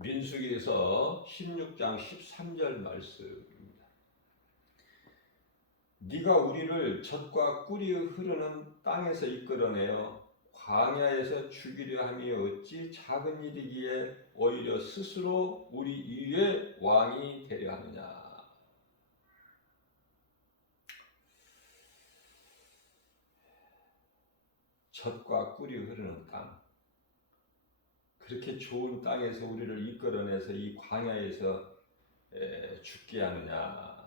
민수기에서 16장 13절 말씀입니다. 네가 우리를 젖과 꿀이 흐르는 땅에서 이끌어내어 광야에서 죽이려 함이 어찌 작은 일이기에 오히려 스스로 우리 위에 왕이 되려 하느냐. 젖과 꿀이 흐르는 땅, 그렇게 좋은 땅에서 우리를 이끌어내서 이 광야에서 죽게 하느냐.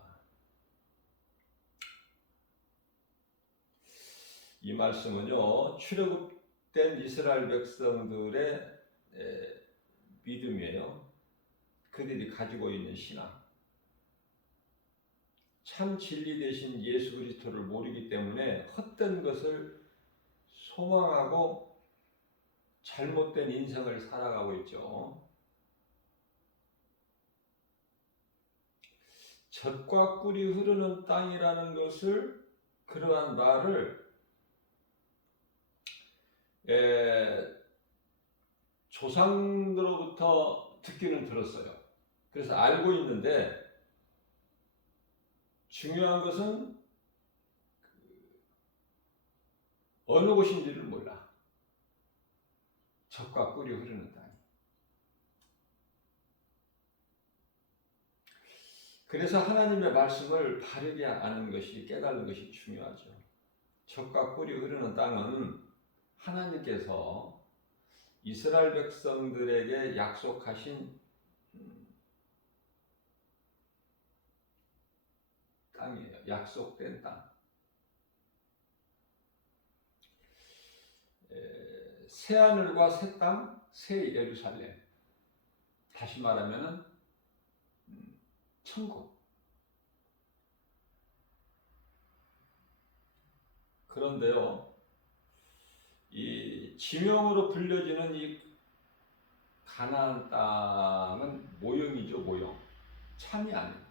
이 말씀은요, 출애굽된 이스라엘 백성들의 믿음이에요. 그들이 가지고 있는 신앙. 참 진리 되신 예수 그리스도를 모르기 때문에 헛된 것을 소망하고 잘못된 인생을 살아가고 있죠. 젖과 꿀이 흐르는 땅이라는 것을, 그러한 말을 조상들로부터 듣기는 들었어요. 그래서 알고 있는데, 중요한 것은 어느 곳인지를 몰라. 젖과 꿀이 흐르는 땅. 그래서 하나님의 말씀을 바르게 아는 것이, 깨달는 것이 중요하죠. 젖과 꿀이 흐르는 땅은 하나님께서 이스라엘 백성들에게 약속하신 땅이에요. 약속된 땅. 새 하늘과 새 땅, 새 예루살렘. 다시 말하면은 천국. 그런데요, 이 지명으로 불려지는 이 가나안 땅은 모형이죠, 모형. 참이 아니에요.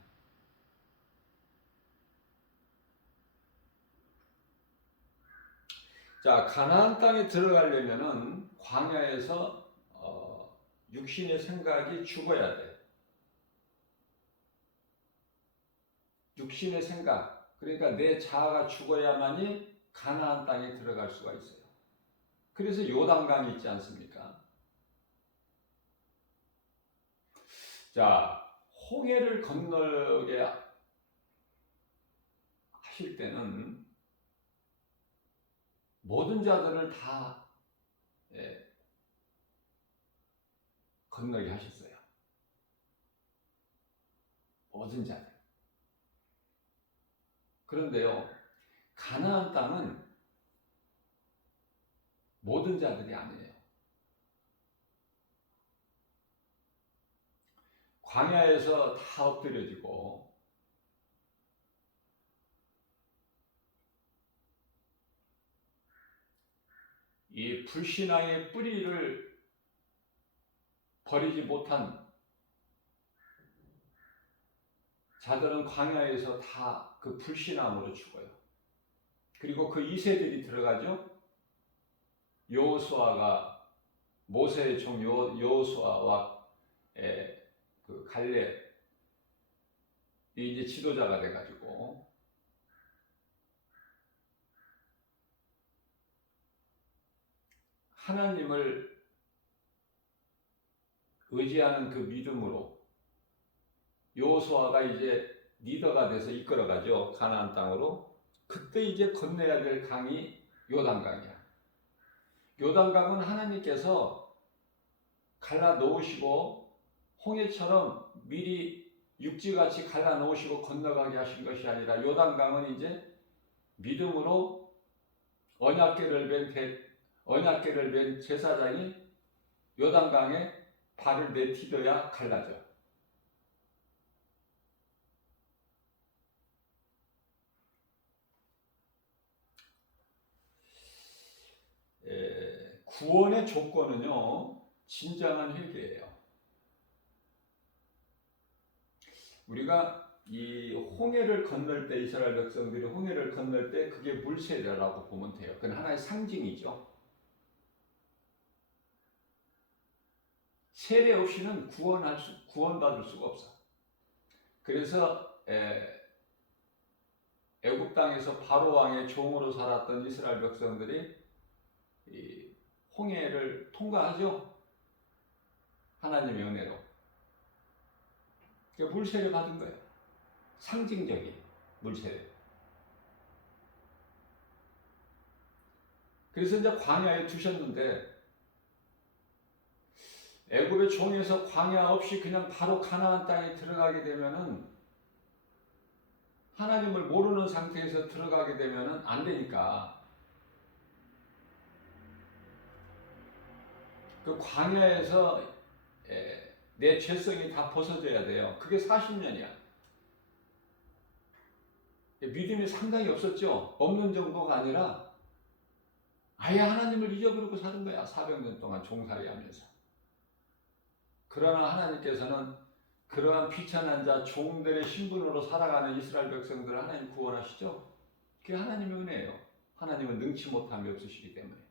자, 가나안 땅에 들어가려면은 광야에서 육신의 생각이 죽어야 돼. 육신의 생각, 그러니까 내 자아가 죽어야만이 가나안 땅에 들어갈 수가 있어요. 그래서 요단강이 있지 않습니까? 자, 홍해를 건너게 하실 때는 모든 자들을 다 건너게 하셨어요. 모든 자들. 그런데요, 가나안 땅은 모든 자들이 아니에요. 광야에서 다 엎드려지고 이 불신앙의 뿌리를 버리지 못한 자들은 광야에서 다 그 불신앙으로 죽어요. 그리고 그 2세들이 들어가죠. 여호수아가, 모세의 종 여호수아와 그 갈렙이 이제 지도자가 돼가지고 하나님을 의지하는 그 믿음으로 여호수아가 이제 리더가 돼서 이끌어가죠. 가나안 땅으로. 그때 이제 건너야 될 강이 요단강이야. 요단강은 하나님께서 갈라 놓으시고 홍해처럼 미리 육지같이 갈라 놓으시고 건너가게 하신 것이 아니라, 요단강은 이제 믿음으로 언약궤를 맨 제사장이 요단강에 발을 내딛어야 갈라져. 구원의 조건은요, 진정한 회개예요. 우리가 이 홍해를 건널 때, 이스라엘 백성들이 홍해를 건널 때 그게 물세례라고 보면 돼요. 그건 하나의 상징이죠. 세례 없이는 구원받을 수가 없어. 그래서 애굽 땅에서 바로 왕의 종으로 살았던 이스라엘 백성들이 이 홍해를 통과하죠. 하나님의 은혜로. 그러니까 물세례 받은 거예요. 상징적인 물세례. 그래서 이제 광야에 두셨는데, 애굽의 종에서 광야 없이 그냥 바로 가나안 땅에 들어가게 되면은, 하나님을 모르는 상태에서 들어가게 되면은 안 되니까, 그 광야에서 내 죄성이 다 벗어져야 돼요. 그게 40년이야. 믿음이 상당히 없었죠. 없는 정도가 아니라 아예 하나님을 잊어버리고 사는 거야. 400년 동안 종살이 하면서. 그러나 하나님께서는 그러한 비천한 자 종들의 신분으로 살아가는 이스라엘 백성들을 하나님 구원하시죠. 그게 하나님의 은혜예요. 하나님은 능치 못함이 없으시기 때문에.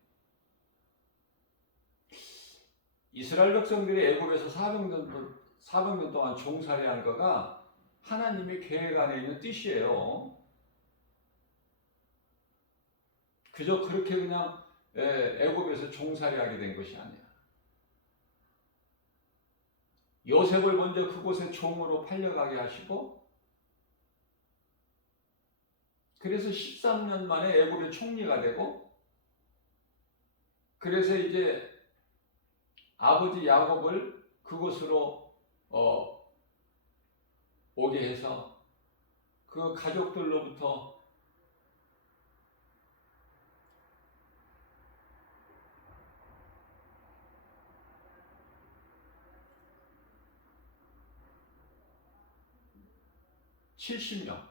이스라엘 백성들이 애굽에서 400년 동안 종살이한 거가 하나님의 계획 안에 있는 뜻이에요. 그저 그렇게 그냥 애굽에서 종살이하게 된 것이 아니야. 요셉을 먼저 그곳에 종으로 팔려가게 하시고, 그래서 13년 만에 애굽의 총리가 되고, 그래서 이제 아버지 야곱을 그곳으로 오게 해서 그 가족들로부터 (70명)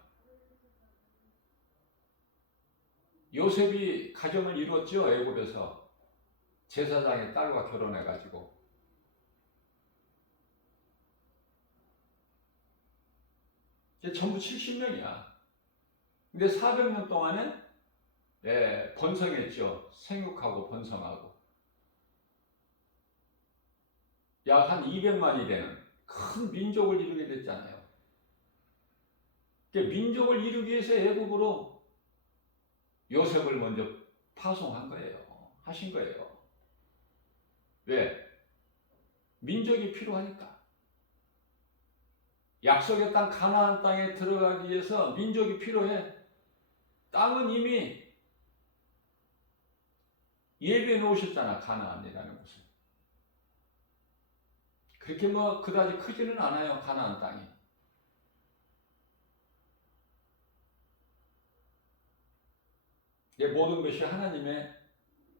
요셉이 가정을 이뤘죠. 애굽에서 제사장의 딸과 결혼해가지고. 이게 전부 70명이야. 근데 400년 동안에 번성했죠. 생육하고 번성하고. 약 한 200만이 되는 큰 민족을 이루게 됐잖아요. 그러니까 민족을 이루기 위해서 애굽으로 요셉을 먼저 파송한 거예요. 하신 거예요. 왜? 민족이 필요하니까. 약속의 땅 가나안 땅에 들어가기 위해서 민족이 필요해. 땅은 이미 예비해 놓으셨잖아. 가나안이라는 곳을. 그렇게 뭐 그다지 크지는 않아요. 가나안 땅이. 모든 것이 하나님의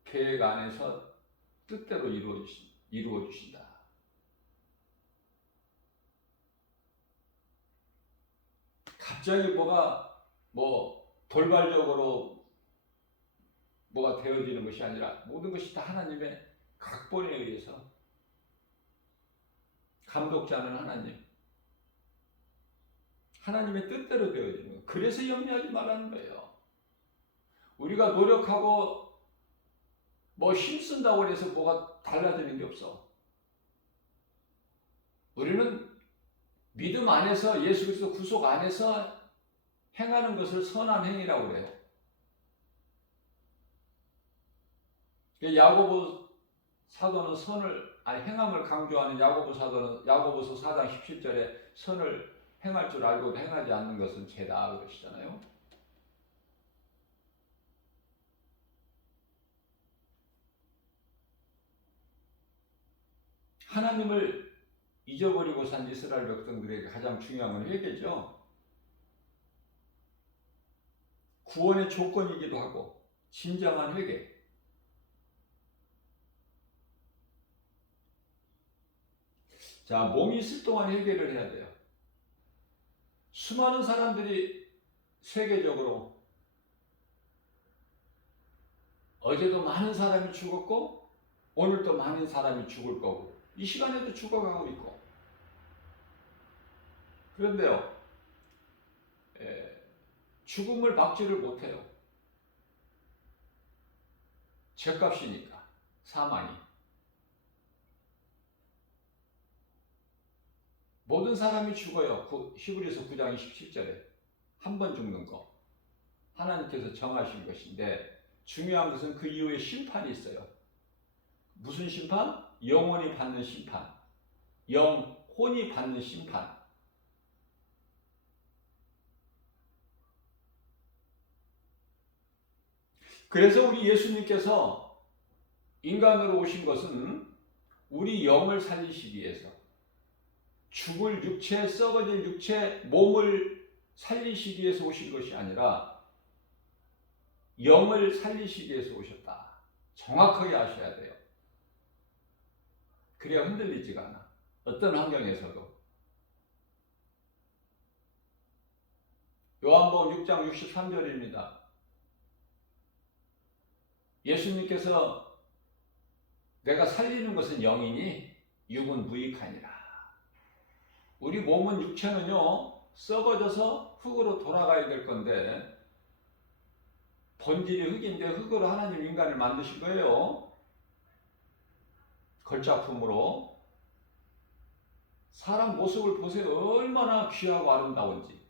계획 안에서 뜻대로 이루어 주신다. 갑자기 돌발적으로 뭐가 되어지는 것이 아니라 모든 것이 다 하나님의 각본에 의해서, 감독자는 하나님의 뜻대로 되어지는 거예요. 그래서 염려하지 말라는 거예요. 우리가 노력하고 힘쓴다고 해서 뭐가 달라지는 게 없어. 우리는 믿음 안에서, 예수 그리스도 구속 안에서 행하는 것을 선한 행위라고 그래요. 야고보 사도는 행함을 강조하는 야고보 사도는 야고보서 4장 17절에 선을 행할 줄 알고도 행하지 않는 것은 죄다 그러시잖아요. 하나님을 잊어버리고 산 이스라엘 백성들에게 가장 중요한 건 회개죠. 구원의 조건이기도 하고 진정한 회개. 자, 몸이 있을 동안 회개를 해야 돼요. 수많은 사람들이 세계적으로 어제도 많은 사람이 죽었고 오늘도 많은 사람이 죽을 거고 이 시간에도 죽어가고 있고, 그런데요, 죽음을 막지를 못해요. 죄값이니까, 사망이. 모든 사람이 죽어요. 히브리서 9장 27절에 한 번 죽는 거 하나님께서 정하신 것인데, 중요한 것은 그 이후에 심판이 있어요. 무슨 심판? 영혼이 받는 심판, 영혼이 받는 심판. 그래서 우리 예수님께서 인간으로 오신 것은 우리 영을 살리시기 위해서, 죽을 육체, 썩어질 육체, 몸을 살리시기 위해서 오신 것이 아니라 영을 살리시기 위해서 오셨다. 정확하게 아셔야 돼요. 그래야 흔들리지가 않아. 어떤 환경에서도. 요한복음 6장 63절입니다. 예수님께서 내가 살리는 것은 영이니 육은 무익하니라. 우리 몸은, 육체는요, 썩어져서 흙으로 돌아가야 될 건데, 본질이 흙인데 흙으로 하나님 인간을 만드신 거예요. 걸작품으로. 사람 모습을 보세요. 얼마나 귀하고 아름다운지.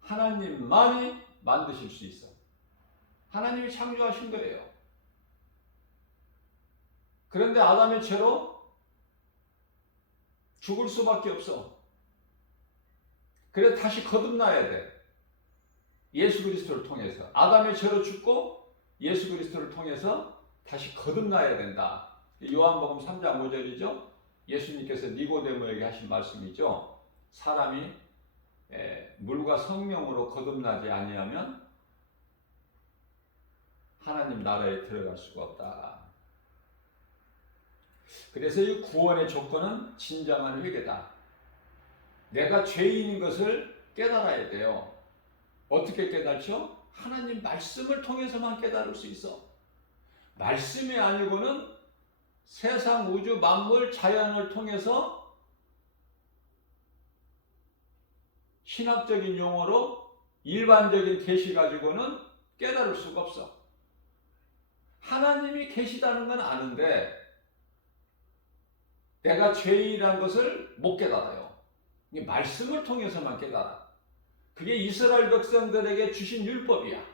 하나님만이 만드실 수 있어. 하나님이 창조하신 거예요. 그런데 아담의 죄로 죽을 수밖에 없어. 그래서 다시 거듭나야 돼. 예수 그리스도를 통해서. 아담의 죄로 죽고 예수 그리스도를 통해서 다시 거듭나야 된다. 요한복음 3장 5절이죠. 예수님께서 니고데모에게 하신 말씀이죠. 사람이 물과 성령으로 거듭나지 아니하면 하나님 나라에 들어갈 수가 없다. 그래서 이 구원의 조건은 진정한 회개다. 내가 죄인인 것을 깨달아야 돼요. 어떻게 깨달죠? 하나님 말씀을 통해서만 깨달을 수 있어. 말씀이 아니고는 세상, 우주, 만물, 자연을 통해서 신학적인 용어로 일반적인 계시 가지고는 깨달을 수가 없어. 하나님이 계시다는 건 아는데 내가 죄인이라는 것을 못 깨달아요. 이게 말씀을 통해서만 깨달아. 그게 이스라엘 백성들에게 주신 율법이야.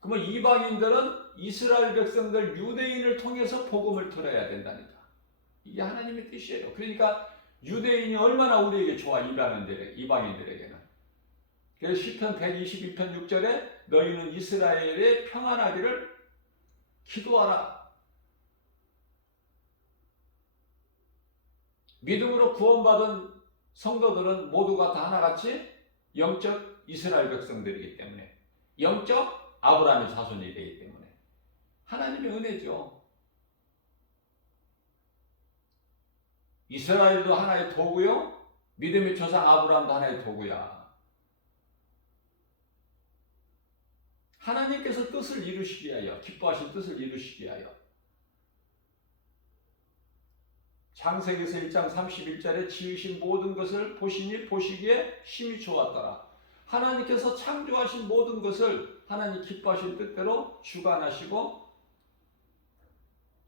그러면 이방인들은 이스라엘 백성들, 유대인을 통해서 복음을 들어야 된다니까. 이게 하나님의 뜻이에요. 그러니까 유대인이 얼마나 우리에게 좋아, 이방인들에게는. 그래서 시편 122편 6절에 너희는 이스라엘의 평안하기를 기도하라. 믿음으로 구원받은 성도들은 모두가 다 하나같이 영적 이스라엘 백성들이기 때문에, 영적 아브라함의 자손이 되기 때문에 하나님의 은혜죠. 이스라엘도 하나의 도구요, 믿음의 조상 아브라함도 하나의 도구야. 하나님께서 뜻을 이루시기 위하여, 기뻐하신 뜻을 이루시기 위하여. 창세기서 1장 31절에 지으신 모든 것을 보시니 보시기에 심히 좋았더라. 하나님께서 창조하신 모든 것을 하나님 기뻐하신 뜻대로 주관하시고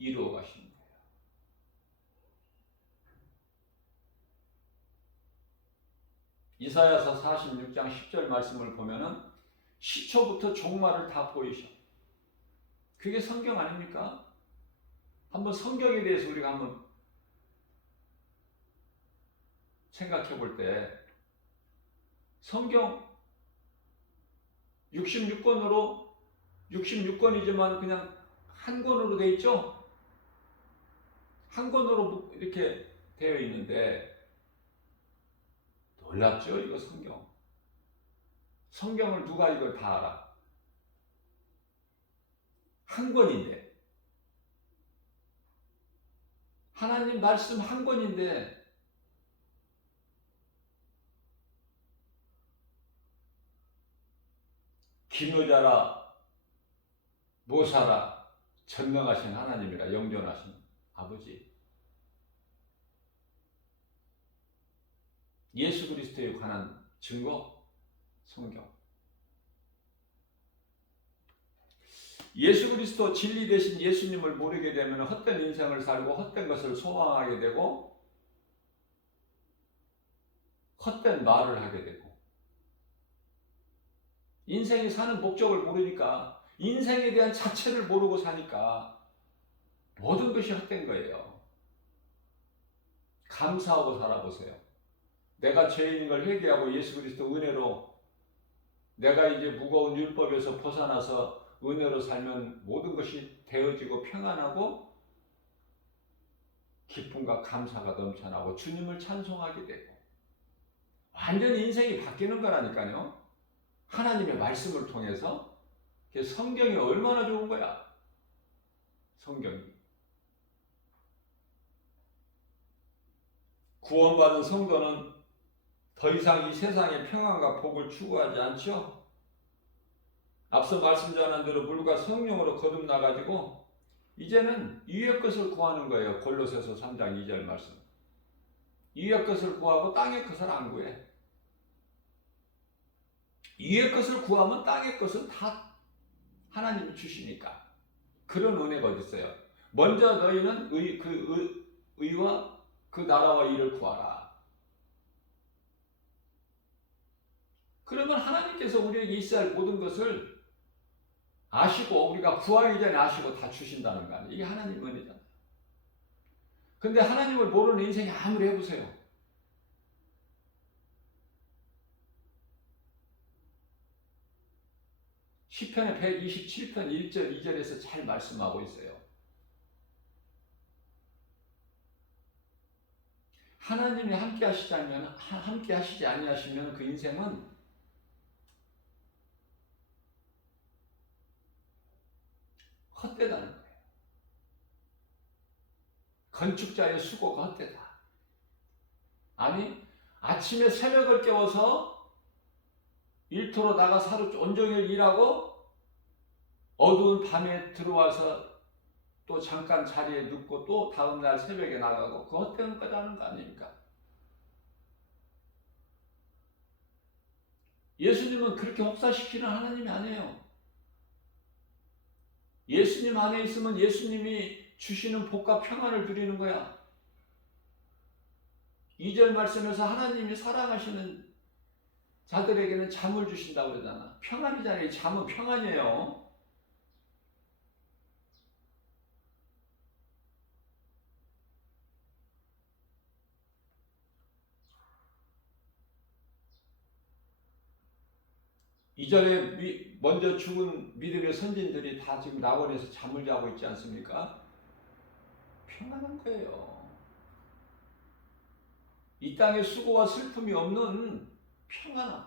이루어 가시는 거예요. 이사야서 46장 10절 말씀을 보면은 시초부터 종말을 다 보이셔. 그게 성경 아닙니까? 한번 성경에 대해서 우리가 한번 생각해 볼 때, 성경 66권이지만 그냥 한 권으로 되어 있죠? 한 권으로 이렇게 되어 있는데 놀랍죠? 이거 성경. 성경을 누가 이걸 다 알아? 한 권인데. 하나님 말씀 한 권인데 기묘자라 모사라 전능하신 하나님이라, 영존하신 아버지, 예수 그리스도에 관한 증거, 성경. 예수 그리스도 진리 대신 예수님을 모르게 되면 헛된 인생을 살고 헛된 것을 소망하게 되고 헛된 말을 하게 되고 인생이 사는 목적을 모르니까 인생에 대한 자체를 모르고 사니까 모든 것이 헛된 거예요. 감사하고 살아보세요. 내가 죄인인 걸 회개하고 예수 그리스도 은혜로 내가 이제 무거운 율법에서 벗어나서 은혜로 살면 모든 것이 되어지고 평안하고 기쁨과 감사가 넘쳐나고 주님을 찬송하게 되고 완전히 인생이 바뀌는 거라니까요. 하나님의 말씀을 통해서. 성경이 얼마나 좋은 거야. 성경이. 구원받은 성도는 더 이상 이 세상의 평안과 복을 추구하지 않죠. 앞서 말씀 전한 대로 물과 성령으로 거듭나가지고 이제는 위의 것을 구하는 거예요. 골로새서 3장 2절 말씀. 위의 것을 구하고 땅의 것을 안 구해. 위의 것을 구하면 땅의 것은 다 하나님이 주시니까. 그런 은혜가 어디 있어요. 먼저 너희는 의와 그 나라와 일을 구하라. 그러면 하나님께서 우리에게 있어야 할 모든 것을 아시고 우리가 구하기 전에 아시고 다 주신다는 거 아니에요. 이게 하나님 은혜잖아요. 근데 하나님을 모르는 인생이 아무리 해보세요. 시편의 127편 1절 2절에서 잘 말씀하고 있어요. 하나님이 함께 하시지 아니하시면 그 인생은 헛되다는 거예요. 건축자의 수고가 헛되다. 아니, 아침에 새벽을 깨워서 일터로 나가 하루 온종일 일하고 어두운 밤에 들어와서 또 잠깐 자리에 눕고 또 다음날 새벽에 나가고 그 헛된 거라는 거 아닙니까? 예수님은 그렇게 혹사시키는 하나님이 아니에요. 예수님 안에 있으면 예수님이 주시는 복과 평안을 누리는 거야. 2절 말씀에서 하나님이 사랑하시는 자들에게는 잠을 주신다고 그러잖아. 평안이잖아요. 잠은 평안이에요. 이전에 먼저 죽은 믿음의 선진들이 다 지금 낙원에서 잠을 자고 있지 않습니까? 평안한 거예요. 이 땅에 수고와 슬픔이 없는 평안함.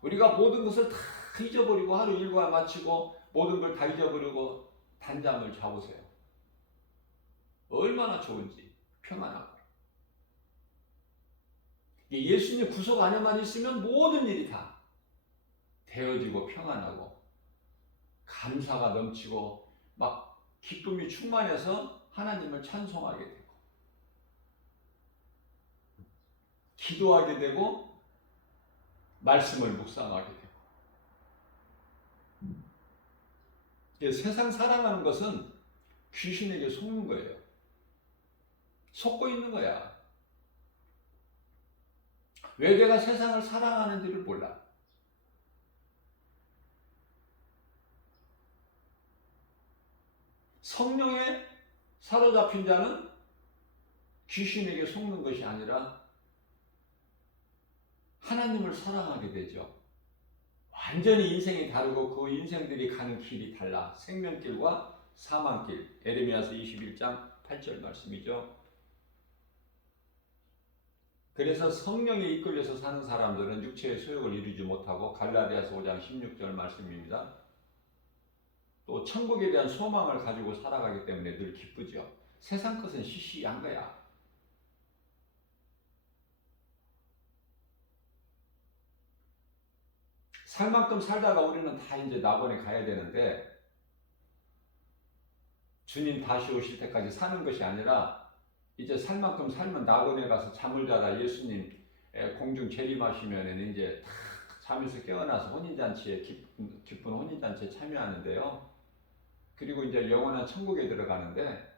우리가 모든 것을 다 잊어버리고 하루 일과 마치고 모든 걸 다 잊어버리고 단잠을 자보세요. 얼마나 좋은지 평안하고. 예수님 구속 안에만 있으면 모든 일이 다 되어지고 평안하고 감사가 넘치고 막 기쁨이 충만해서 하나님을 찬송하게 되고 기도하게 되고 말씀을 묵상하게 되고. 세상 사랑하는 것은 귀신에게 속는 거예요. 속고 있는 거야. 왜 내가 세상을 사랑하는지를 몰라. 성령에 사로잡힌 자는 귀신에게 속는 것이 아니라 하나님을 사랑하게 되죠. 완전히 인생이 다르고 그 인생들이 가는 길이 달라. 생명길과 사망길. 에레미야서 21장 8절 말씀이죠. 그래서 성령에 이끌려서 사는 사람들은 육체의 소욕을 이루지 못하고 갈라디아서 5장 16절 말씀입니다. 또 천국에 대한 소망을 가지고 살아가기 때문에 늘 기쁘죠. 세상 것은 시시한 거야. 살 만큼 살다가 우리는 다 이제 낙원에 가야 되는데 주님 다시 오실 때까지 사는 것이 아니라 이제 살 만큼 살면 낙원에 가서 잠을 자다 예수님 공중 재림하시면 이제 다 잠에서 깨어나서 혼인잔치에 기쁜 혼인잔치에 참여하는데요. 그리고 이제 영원한 천국에 들어가는데,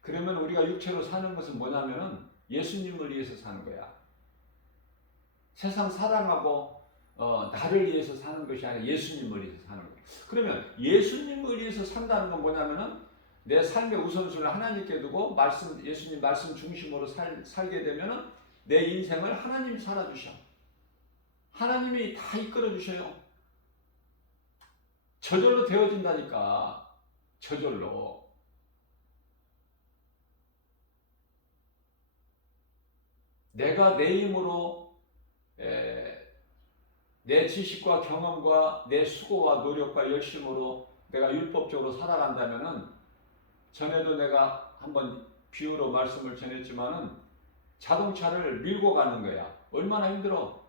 그러면 우리가 육체로 사는 것은 뭐냐면은 예수님을 위해서 사는 거야. 세상 사랑하고 나를 위해서 사는 것이 아니라 예수님을 위해서 사는 거야. 그러면 예수님을 위해서 산다는 건 뭐냐면은 내 삶의 우선순위를 하나님께 두고 예수님 말씀 중심으로 살게 되면은 내 인생을 하나님이 살아주셔. 하나님이 다 이끌어 주셔요. 저절로 되어진다니까. 저절로. 내가 내 힘으로 내 지식과 경험과 내 수고와 노력과 열심으로 내가 율법적으로 살아간다면은, 전에도 내가 한번 비유로 말씀을 전했지만은 자동차를 밀고 가는 거야. 얼마나 힘들어.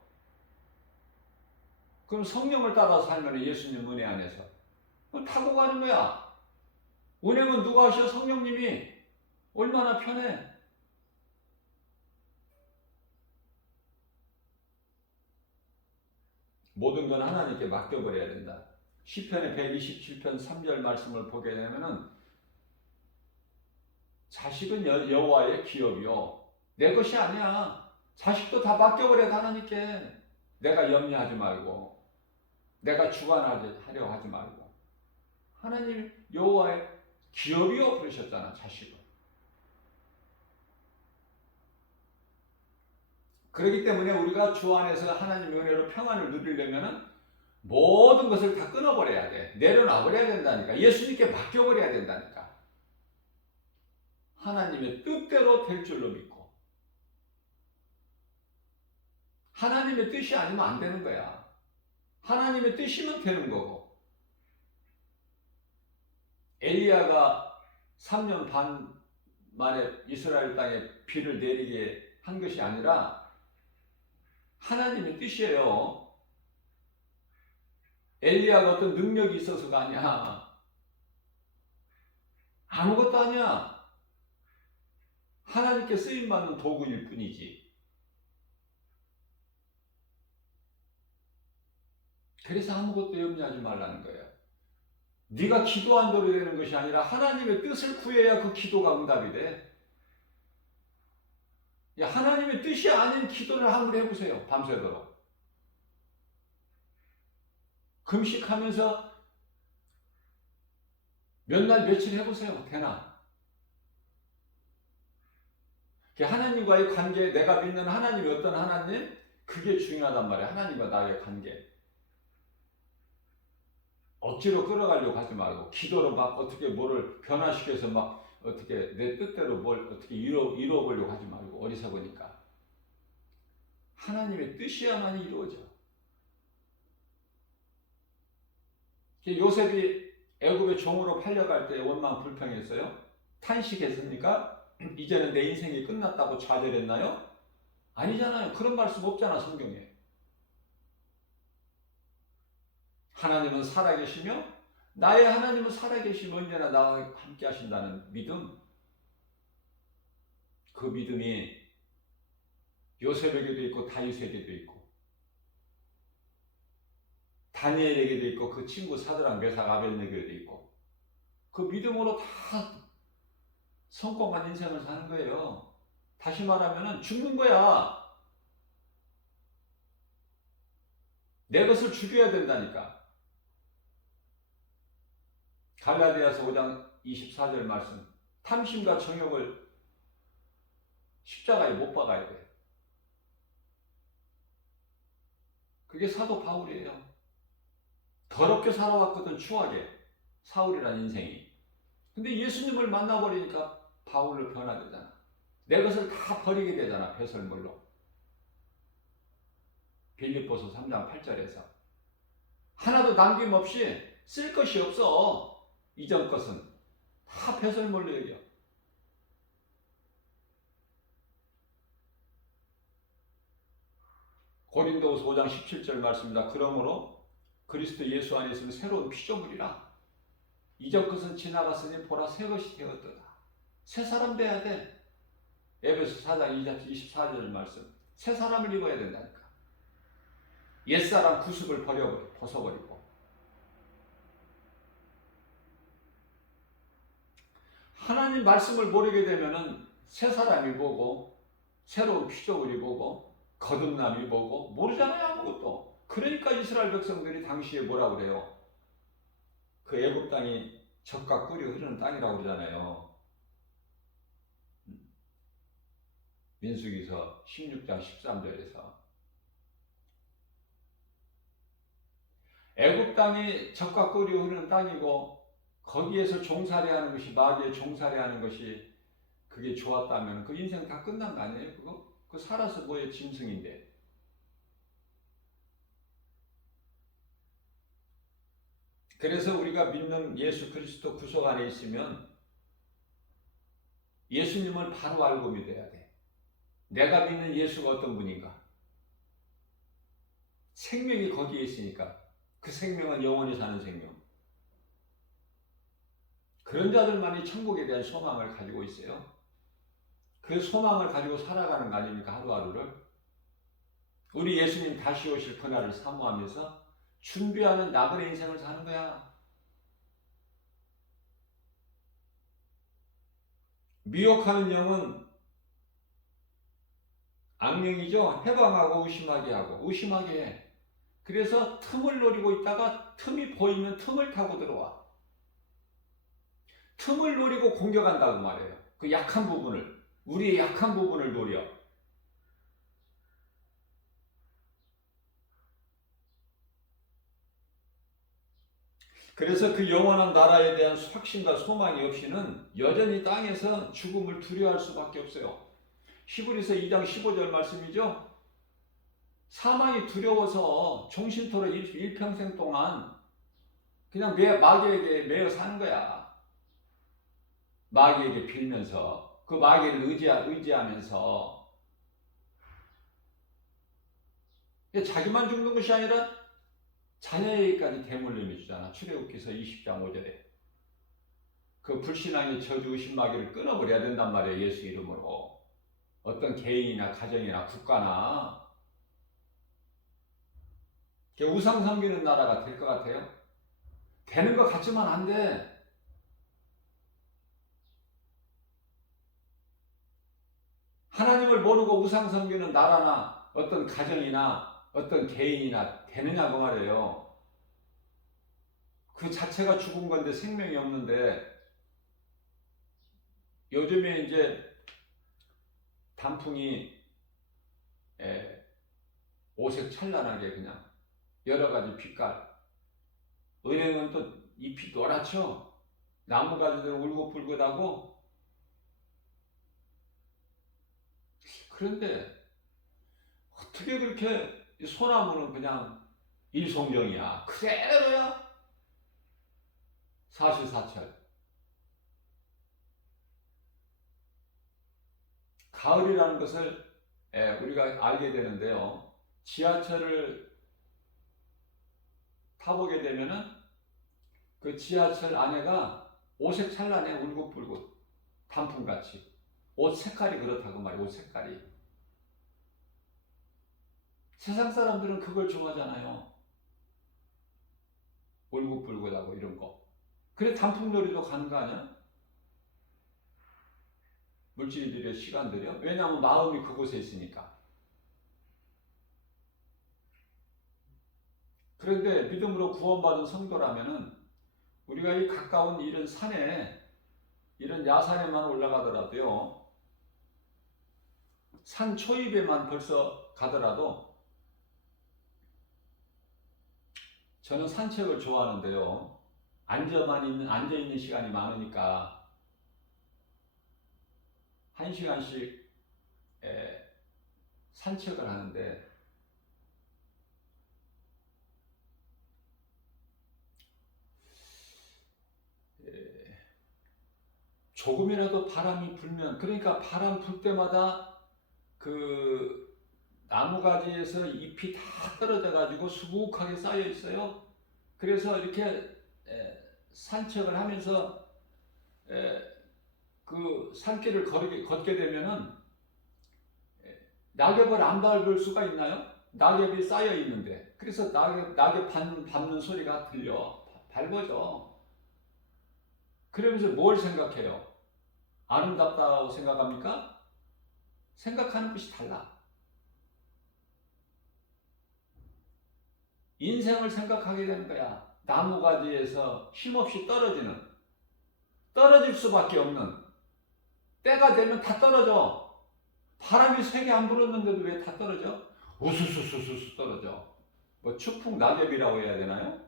그럼 성령을 따라 살면 예수님 은혜 안에서 타고 가는 거야. 운행은 누가 하셔? 성령님이. 얼마나 편해. 모든 건 하나님께 맡겨버려야 된다. 시편의 127편 3절 말씀을 보게 되면은 자식은 여호와의 기업이요. 내 것이 아니야. 자식도 다 맡겨버려 하나님께. 내가 염려하지 말고, 내가 주관하려 하지 말고. 하나님 여호와의 기업이요 그러셨잖아. 자식은. 그렇기 때문에 우리가 주 안에서 하나님의 은혜로 평안을 누리려면 모든 것을 다 끊어버려야 돼. 내려놔버려야 된다니까. 예수님께 맡겨버려야 된다니까. 하나님의 뜻대로 될 줄로 믿고. 하나님의 뜻이 아니면 안 되는 거야. 하나님의 뜻이면 되는 거고. 엘리야가 3년 반 만에 이스라엘 땅에 비를 내리게 한 것이 아니라 하나님의 뜻이에요. 엘리야가 어떤 능력이 있어서가 아니야. 아무것도 아니야. 하나님께 쓰임받는 도구일 뿐이지. 그래서 아무것도 염려하지 말라는 거예요. 네가 기도한 대로 되는 것이 아니라 하나님의 뜻을 구해야 그 기도가 응답이 돼. 하나님의 뜻이 아닌 기도를 한번 해보세요. 밤새도록. 금식하면서 몇 날 며칠 해보세요. 되나? 하나님과의 관계, 내가 믿는 하나님이 어떤 하나님? 그게 중요하단 말이야. 하나님과 나의 관계. 억지로 끌어가려고 하지 말고, 기도로 막 어떻게 뭐를 변화시켜서 막 어떻게 내 뜻대로 뭘 어떻게 이루어보려고 하지 말고, 어리석으니까. 하나님의 뜻이야만 이루어져. 요셉이 애굽의 종으로 팔려갈 때 원망 불평했어요? 탄식했습니까? 이제는 내 인생이 끝났다고 좌절했나요? 아니잖아요. 그런 말씀 없잖아, 성경에. 하나님은 살아계시며 나의 하나님은 살아계시며 언제나 나와 함께 하신다는 믿음. 그 믿음이 요셉에게도 있고 다윗에게도 있고 다니엘에게도 있고 그 친구 사드락 메삭 아벨네고에도 있고, 그 믿음으로 다 성공한 인생을 사는 거예요. 다시 말하면 죽는 거야. 내 것을 죽여야 된다니까. 갈라디아서 5장 24절 말씀. 탐심과 정욕을 십자가에 못 박아야 돼. 그게 사도 바울이에요. 더럽게 살아왔거든, 추하게. 사울이란 인생이. 근데 예수님을 만나버리니까 바울로 변화되잖아. 내 것을 다 버리게 되잖아, 배설물로. 빌립보서 3장 8절에서. 하나도 남김없이 쓸 것이 없어. 이전 것은 다 배설물로 여겨. 고린도후서 5장 17절 말씀입니다. 그러므로 그리스도 예수 안에 있으면 새로운 피조물이라. 이전 것은 지나갔으니 보라 새 것이 되었도다. 새 사람 돼야 돼. 에베소 4장 24절 말씀. 새 사람을 입어야 된다니까. 옛사람 구습을 벗어버리고. 하나님 말씀을 모르게 되면은 새 사람이 보고 새로운 피조물이 보고 거듭남이 보고 모르잖아요, 아무것도. 그러니까 이스라엘 백성들이 당시에 뭐라 그래요? 그 애굽 땅이 젖과 꿀이 흐르는 땅이라고 그러잖아요. 민수기서 16장 13절에서 애굽 땅이 젖과 꿀이 흐르는 땅이고 거기에서 종살이하는 것이 마귀의 종살이하는 것이 그게 좋았다면 그 인생 다 끝난 거 아니에요? 그거? 그 살아서 뭐의 짐승인데. 그래서 우리가 믿는 예수 그리스도 구속 안에 있으면 예수님을 바로 알고 믿어야 돼. 내가 믿는 예수가 어떤 분인가? 생명이 거기에 있으니까. 그 생명은 영원히 사는 생명. 그런 자들만이 천국에 대한 소망을 가지고 있어요. 그 소망을 가지고 살아가는 거 아닙니까? 하루하루를. 우리 예수님 다시 오실 그날을 사모하면서 준비하는 나그네 인생을 사는 거야. 미혹하는 영은 악령이죠. 해방하고 의심하게 하고 의심하게 해. 그래서 틈을 노리고 있다가 틈이 보이면 틈을 타고 들어와. 틈을 노리고 공격한다고 말해요. 그 약한 부분을, 우리의 약한 부분을 노려. 그래서 그 영원한 나라에 대한 확신과 소망이 없이는 여전히 땅에서 죽음을 두려워할 수밖에 없어요. 히브리서 2장 15절 말씀이죠. 사망이 두려워서 종신토록 일평생 동안 그냥 마귀에게 매여 사는 거야. 마귀에게 빌면서 그 마귀를 의지하면서 자기만 죽는 것이 아니라 자녀에게까지 대물림해 주잖아. 출애굽기서 20장 5절에 그 불신앙의 저주 의심 마귀를 끊어버려야 된단 말이에요. 예수 이름으로. 어떤 개인이나 가정이나 국가나 우상 섬기는 나라가 될 것 같아요? 되는 것 같지만 안 돼. 하나님을 모르고 우상 섬기는 나라나 어떤 가정이나 어떤 개인이나 되느냐고 말이에요. 그 자체가 죽은 건데 생명이 없는데 요즘에 이제 단풍이 오색 찬란하게 그냥 여러 가지 빛깔. 은행은 또 잎이 노랗죠. 나무 가지들은 울긋불긋하고. 그런데 어떻게 그렇게 소나무는 그냥 일송정이야. 그대로야. 사실사철. 가을이라는 것을 우리가 알게 되는데요. 지하철을 타보게 되면은 그 지하철 안에가 오색 찬란해. 울긋불긋 단풍같이. 옷 색깔이 그렇다고 말이에요. 옷 색깔이. 세상 사람들은 그걸 좋아하잖아요. 울긋불긋하고 이런 거. 그래 단풍놀이도 가는 거 아니야? 물질들의 시간들이요. 왜냐하면 마음이 그곳에 있으니까. 그런데 믿음으로 구원받은 성도라면은 우리가 이 가까운 이런 산에 이런 야산에만 올라가더라도요. 산 초입에만 벌써 가더라도 저는 산책을 좋아하는데요. 앉아 있는 시간이 많으니까 1시간씩 산책을 하는데 조금이라도 바람이 불면, 그러니까 바람 불 때마다 그 나무가지에서 잎이 다 떨어져 가지고 수북하게 쌓여 있어요. 그래서 이렇게 산책을 하면서 그 산길을 걷게 되면은 낙엽을 안 밟을 수가 있나요? 낙엽이 쌓여 있는데. 그래서 낙엽 밟는 소리가 들려. 밟아져. 그러면서 뭘 생각해요? 아름답다고 생각합니까? 생각하는 것이 달라. 인생을 생각하게 되는 거야. 나무가지에서 힘없이 떨어질 수밖에 없는, 때가 되면 다 떨어져. 바람이 세게 안 불었는데도 왜 다 떨어져? 우수수수수 떨어져. 뭐 추풍 낙엽이라고 해야 되나요?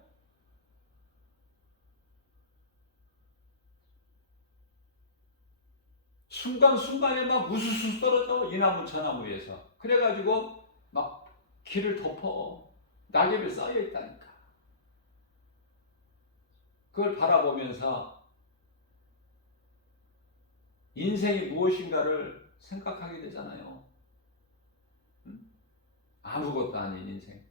순간순간에 막 우수수 떨어져. 이 나무 저 나무에서. 그래가지고 막 길을 덮어. 낙엽이 쌓여 있다니까. 그걸 바라보면서 인생이 무엇인가를 생각하게 되잖아요. 아무것도 아닌 인생.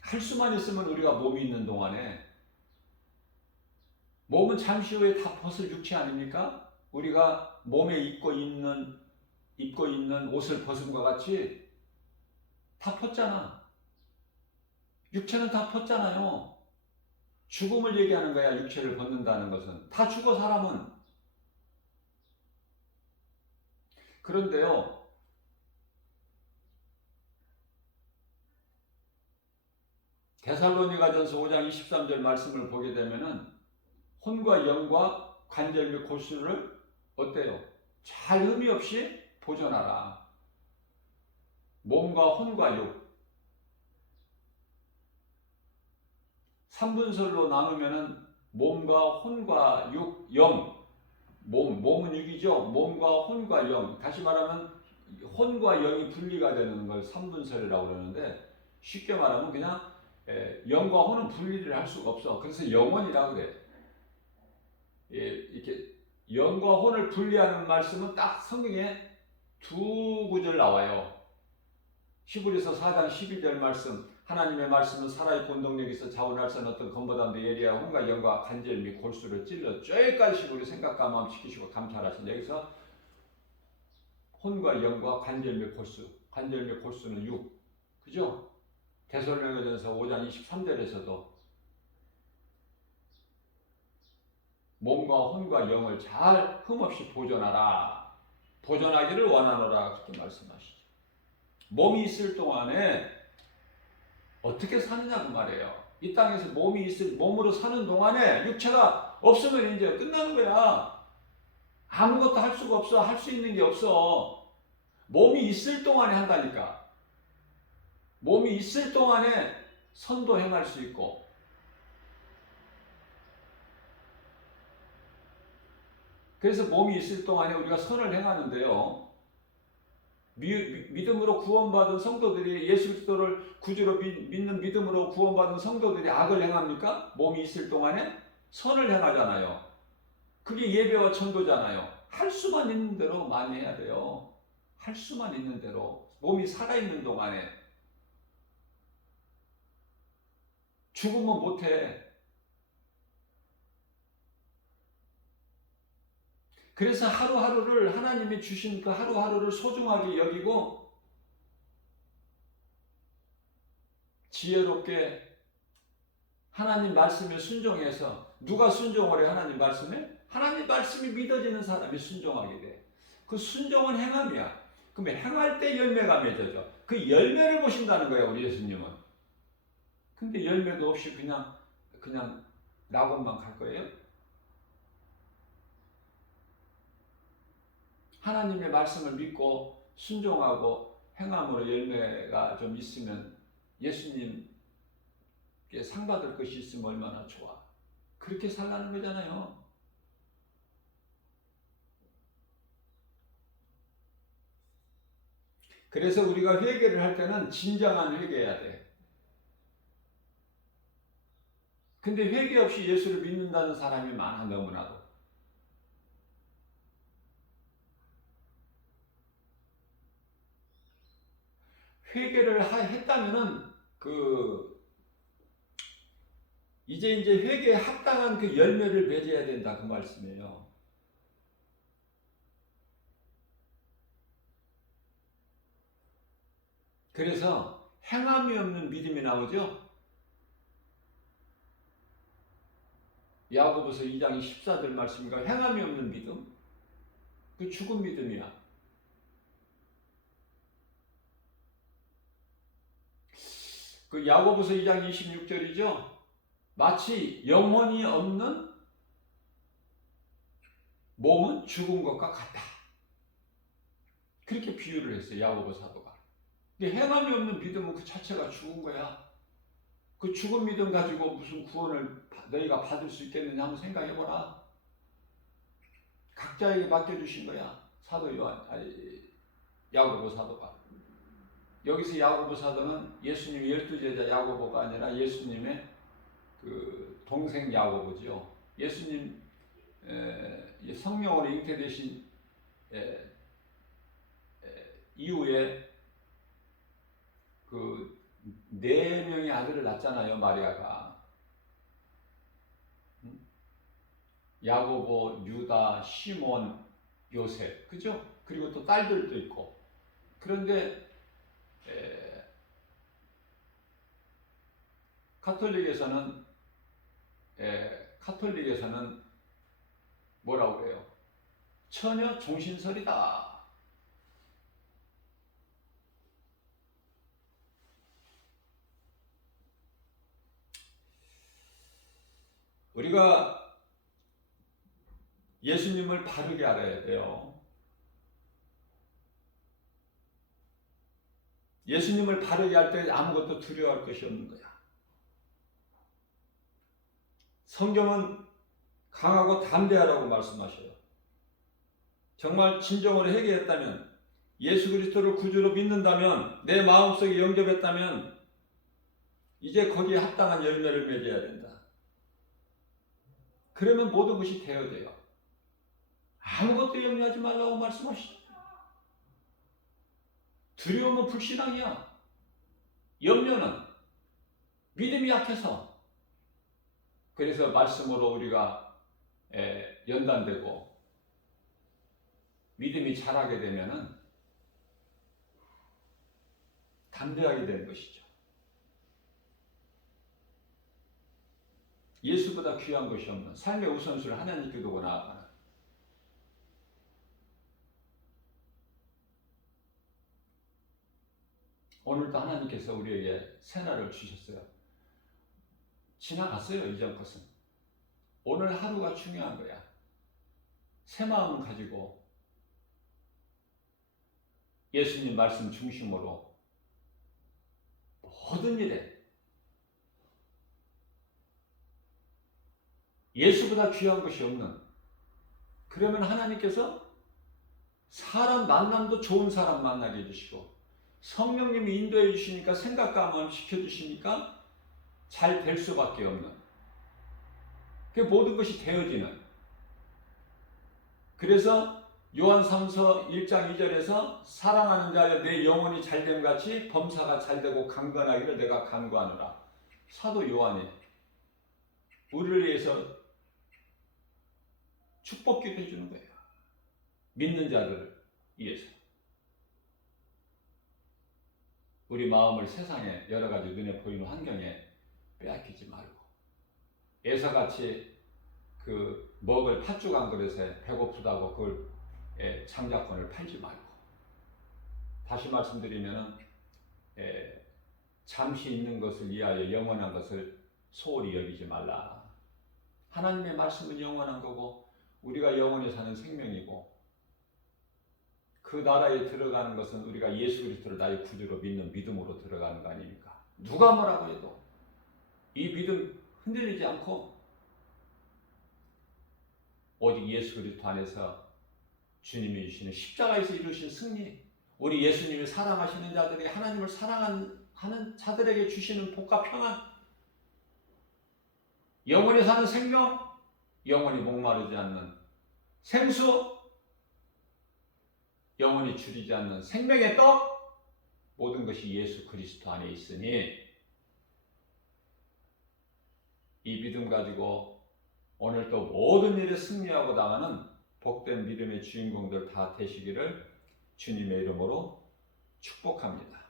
할 수만 있으면 우리가 몸이 있는 동안에, 몸은 잠시 후에 다 벗을 육체 아닙니까? 우리가 몸에 입고 있는 옷을 벗음과 같이 다 벗잖아. 육체는 다 벗잖아요. 죽음을 얘기하는 거야. 육체를 벗는다는 것은. 다 죽어 사람은. 그런데요, 데살로니가전서 5장 23절 말씀을 보게 되면은 혼과 영과 관절 및 골수를 어때요? 잘 흠이 없이 보존하라. 몸과 혼과 육. 3분설로 나누면은 몸과 혼과 육, 영. 몸은 육이죠. 몸과 혼과 영. 다시 말하면 혼과 영이 분리가 되는 걸 3분설이라고 그러는데, 쉽게 말하면 그냥 영과 혼은 분리를 할 수가 없어. 그래서 영혼이라고 그래. 이렇게 영과 혼을 분리하는 말씀은 딱 성경에 두 구절 나와요. 히브리서 4장 12절 말씀, 하나님의 말씀은 살아있고 운동력이 있어 자원할 수 없는 어떤 검보다도 예리하고 혼과 영과 관절 및 골수를 찔러 쬐까지 우리 생각과 마음 지키시고 감찰하신. 여기서 혼과 영과 관절 및 골수, 관절 및 골수는 육, 그죠? 데살로니가전서 5장 23절에서도 몸과 혼과 영을 잘 흠없이 보존하라. 보존하기를 원하노라. 그렇게 말씀하시죠. 몸이 있을 동안에 어떻게 사느냐고 말이에요. 이 땅에서 몸으로 사는 동안에 육체가 없으면 이제 끝나는 거야. 아무것도 할 수가 없어. 할 수 있는 게 없어. 몸이 있을 동안에 한다니까. 몸이 있을 동안에 선도 행할 수 있고. 그래서 몸이 있을 동안에 우리가 선을 행하는데요. 믿음으로 구원받은 성도들이, 예수 그리스도를 구주로 믿는 믿음으로 구원받은 성도들이 악을 행합니까? 몸이 있을 동안에 선을 행하잖아요. 그게 예배와 전도잖아요. 할 수만 있는 대로 많이 해야 돼요. 할 수만 있는 대로. 몸이 살아있는 동안에. 죽으면 못해. 그래서 하루하루를, 하나님이 주신 그 하루하루를 소중하게 여기고 지혜롭게 하나님 말씀에 순종해서. 누가 순종을 해? 하나님 말씀에? 하나님 말씀이 믿어지는 사람이 순종하게 돼. 그 순종은 행함이야. 그러면 행할 때 열매가 맺어져. 그 열매를 보신다는 거야, 우리 예수님은. 근데 열매도 없이 그냥 낙원만 갈 거예요? 하나님의 말씀을 믿고 순종하고 행함으로 열매가 좀 있으면 예수님께 상 받을 것이 있으면 얼마나 좋아. 그렇게 살라는 거잖아요. 그래서 우리가 회개를 할 때는 진정한 회개해야 돼. 근데 회개 없이 예수를 믿는다는 사람이 많아, 너무나도. 회개를 했다면은 이제 회개에 합당한 그 열매를 맺어야 된다 그 말씀이에요. 그래서 행함이 없는 믿음이 나오죠. 야고보서 2장 14절 말씀인가 행함이 없는 믿음 그 죽은 믿음이야. 그 야고보서 2장 26절이죠. 마치 영혼이 없는 몸은 죽은 것과 같다. 그렇게 비유를 했어요. 야고보 사도가. 행함이 없는 믿음은 그 자체가 죽은 거야. 그 죽은 믿음 가지고 무슨 구원을 너희가 받을 수 있겠느냐 한번 생각해보라. 각자에게 맡겨주신 거야. 사도 야고보 사도가. 여기서 야고보 사도는 예수님 12제자 야고보가 아니라 예수님의 그 동생 야고보죠. 예수님 성령으로 잉태되신 이후에 그 4명의 아들을 낳잖아요. 마리아가. 야고보, 유다, 시몬, 요셉. 그죠? 그리고 또 딸들도 있고. 그런데 카톨릭에서는 뭐라고 그래요? 처녀 종신설이다. 우리가 예수님을 바르게 알아야 돼요. 예수님을 바르게 할 때 아무것도 두려워할 것이 없는 거야. 성경은 강하고 담대하라고 말씀하셔요. 정말 진정으로 회개했다면, 예수 그리스도를 구주로 믿는다면, 내 마음속에 영접했다면 이제 거기에 합당한 열매를 맺어야 된다. 그러면 모든 것이 되어져요. 아무것도 염려하지 말라고 말씀하시죠. 두려움은 불신앙이야. 염려는 믿음이 약해서. 그래서 말씀으로 우리가 연단되고 믿음이 자라게 되면은 담대하게 되는 것이죠. 예수보다 귀한 것이 없는 삶의 우선순위를 하나님께 두고 나아가는. 오늘도 하나님께서 우리에게 새날을 주셨어요. 지나갔어요. 이전 것은. 오늘 하루가 중요한 거야. 새 마음 가지고 예수님 말씀 중심으로 모든 일에 예수보다 귀한 것이 없는, 그러면 하나님께서 사람 만남도 좋은 사람 만나게 해주시고, 성령님이 인도해 주시니까 생각 감을 시켜주시니까 잘 될 수밖에 없는, 그 모든 것이 되어지는. 그래서 요한 3서 1장 2절에서 사랑하는 자여 내 영혼이 잘됨 같이 범사가 잘되고 강건하기를 내가 간구하노라. 사도 요한이 우리를 위해서 축복기도 해주는 거예요. 믿는 자들을 위해서. 우리 마음을 세상에 여러 가지 눈에 보이는 환경에 빼앗기지 말고, 에서같이 그 먹을 팥죽 한 그릇에 배고프다고 그걸 장자권을 팔지 말고, 다시 말씀드리면은 잠시 있는 것을 위하여 영원한 것을 소홀히 여기지 말라. 하나님의 말씀은 영원한 거고 우리가 영원히 사는 생명이고, 그 나라에 들어가는 것은 우리가 예수 그리스도를 나의 구주로 믿는 믿음으로 들어가는 거 아닙니까? 누가 뭐라고 해도 이 믿음 흔들리지 않고 오직 예수 그리스도 안에서 주님이 주시는 십자가에서 이루신 승리, 우리 예수님이 사랑하시는 자들이 하나님을 사랑하는 자들에게 주시는 복과 평안, 영원히 사는 생명, 영원히 목마르지 않는 생수, 영원히 줄이지 않는 생명의 떡, 모든 것이 예수 그리스도 안에 있으니 이 믿음 가지고 오늘도 모든 일에 승리하고 나가는 복된 믿음의 주인공들 다 되시기를 주님의 이름으로 축복합니다.